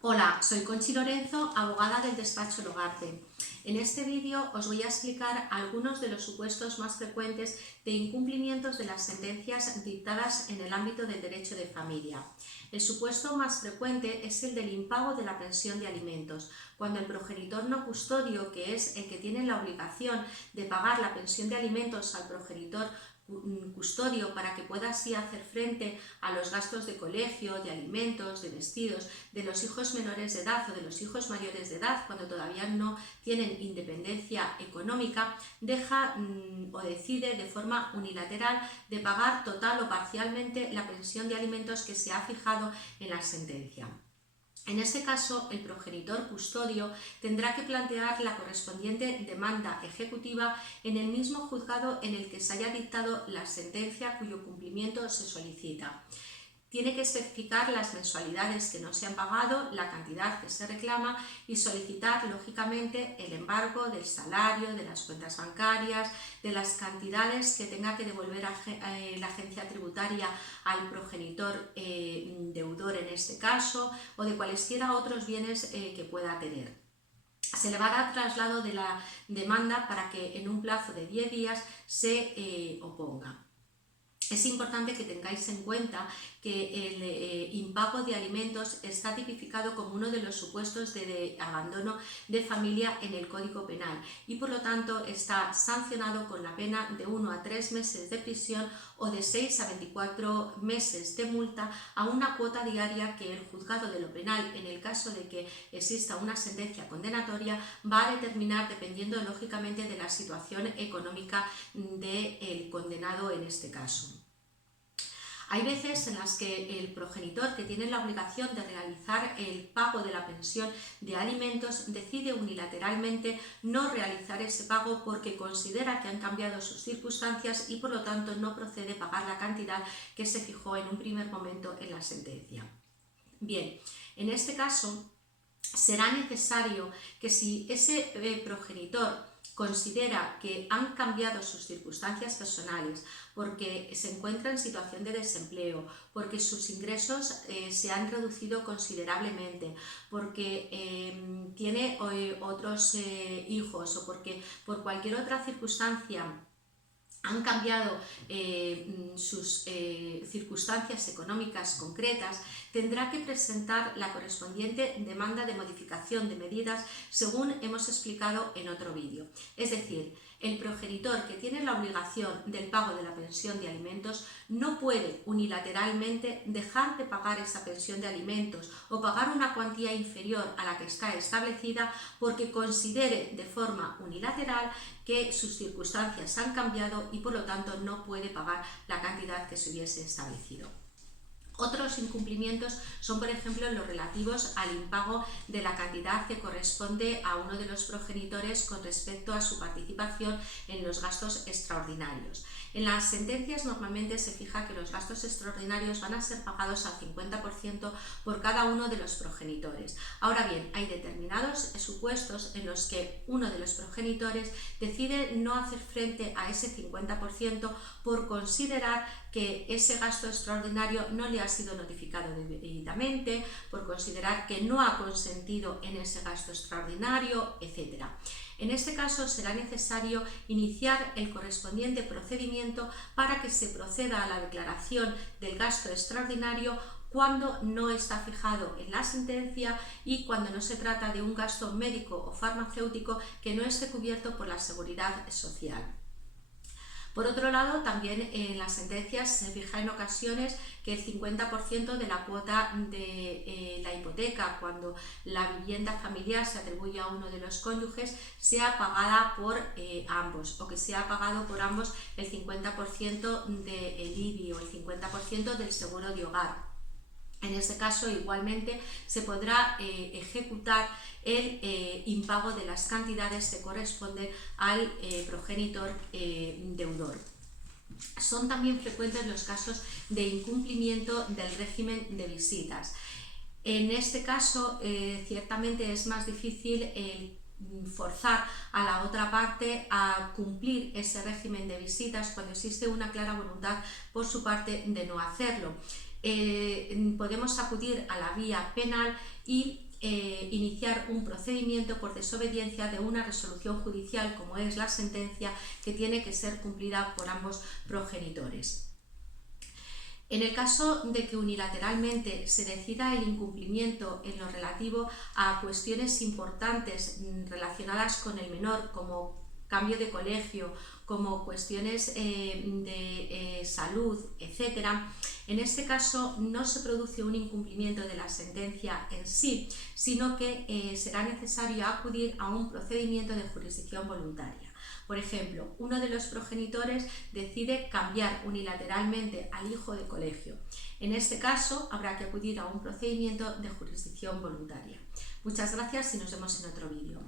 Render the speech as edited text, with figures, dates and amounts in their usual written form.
Hola, soy Conchi Lorenzo, abogada del despacho Logarte. En este vídeo os voy a explicar algunos de los supuestos más frecuentes de incumplimientos de las sentencias dictadas en el ámbito del derecho de familia. El supuesto más frecuente es el del impago de la pensión de alimentos, cuando el progenitor no custodio, que es el que tiene la obligación de pagar la pensión de alimentos al progenitor custodio para que pueda así hacer frente a los gastos de colegio, de alimentos, de vestidos, de los hijos menores de edad o de los hijos mayores de edad cuando todavía no tienen independencia económica, deja o decide de forma unilateral de pagar total o parcialmente la pensión de alimentos que se ha fijado en la sentencia. En este caso, el progenitor custodio tendrá que plantear la correspondiente demanda ejecutiva en el mismo juzgado en el que se haya dictado la sentencia cuyo cumplimiento se solicita. Tiene que especificar las mensualidades que no se han pagado, la cantidad que se reclama y solicitar, lógicamente, el embargo del salario, de las cuentas bancarias, de las cantidades que tenga que devolver la agencia tributaria al progenitor deudor en este caso, o de cualesquiera otros bienes que pueda tener. Se le va a dar traslado de la demanda para que en un plazo de 10 días se oponga. Es importante que tengáis en cuenta que el impago de alimentos está tipificado como uno de los supuestos de abandono de familia en el Código Penal y por lo tanto está sancionado con la pena de 1 a 3 meses de prisión o de 6 a 24 meses de multa a una cuota diaria que el juzgado de lo penal, en el caso de que exista una sentencia condenatoria, va a determinar dependiendo lógicamente de la situación económica del condenado en este caso. Hay veces en las que el progenitor, que tiene la obligación de realizar el pago de la pensión de alimentos, decide unilateralmente no realizar ese pago porque considera que han cambiado sus circunstancias y por lo tanto no procede pagar la cantidad que se fijó en un primer momento en la sentencia. Bien, en este caso será necesario que si ese progenitor considera que han cambiado sus circunstancias personales, porque se encuentra en situación de desempleo, porque sus ingresos se han reducido considerablemente, porque tiene otros hijos o porque por cualquier otra circunstancia han cambiado sus circunstancias económicas concretas, tendrá que presentar la correspondiente demanda de modificación de medidas según hemos explicado en otro vídeo. Es decir, el progenitor que tiene la obligación del pago de la pensión de alimentos no puede unilateralmente dejar de pagar esa pensión de alimentos o pagar una cuantía inferior a la que está establecida porque considere de forma unilateral que sus circunstancias han cambiado y por lo tanto no puede pagar la cantidad que se hubiese establecido. Otros incumplimientos son, por ejemplo, los relativos al impago de la cantidad que corresponde a uno de los progenitores con respecto a su participación en los gastos extraordinarios. En las sentencias normalmente se fija que los gastos extraordinarios van a ser pagados al 50% por cada uno de los progenitores. Ahora bien, hay determinados supuestos en los que uno de los progenitores decide no hacer frente a ese 50% por considerar que ese gasto extraordinario no le ha sido notificado debidamente, por considerar que no ha consentido en ese gasto extraordinario, etc. En este caso será necesario iniciar el correspondiente procedimiento para que se proceda a la declaración del gasto extraordinario cuando no está fijado en la sentencia y cuando no se trata de un gasto médico o farmacéutico que no esté cubierto por la seguridad social. Por otro lado, también en las sentencias se fija en ocasiones que el 50% de la cuota de la hipoteca, cuando la vivienda familiar se atribuye a uno de los cónyuges, sea pagada por ambos o que sea pagado por ambos el 50% del IBI o el 50% del seguro de hogar. En este caso, igualmente, se podrá ejecutar el impago de las cantidades que corresponden al progenitor deudor. Son también frecuentes los casos de incumplimiento del régimen de visitas. En este caso, ciertamente es más difícil forzar a la otra parte a cumplir ese régimen de visitas cuando existe una clara voluntad por su parte de no hacerlo. podemos acudir a la vía penal y iniciar un procedimiento por desobediencia de una resolución judicial, como es la sentencia, que tiene que ser cumplida por ambos progenitores. En el caso de que unilateralmente se decida el incumplimiento en lo relativo a cuestiones importantes relacionadas con el menor, como cambio de colegio, como cuestiones de salud, etc., en este caso no se produce un incumplimiento de la sentencia en sí, sino que será necesario acudir a un procedimiento de jurisdicción voluntaria. Por ejemplo, uno de los progenitores decide cambiar unilateralmente al hijo de colegio. En este caso, habrá que acudir a un procedimiento de jurisdicción voluntaria. Muchas gracias y nos vemos en otro vídeo.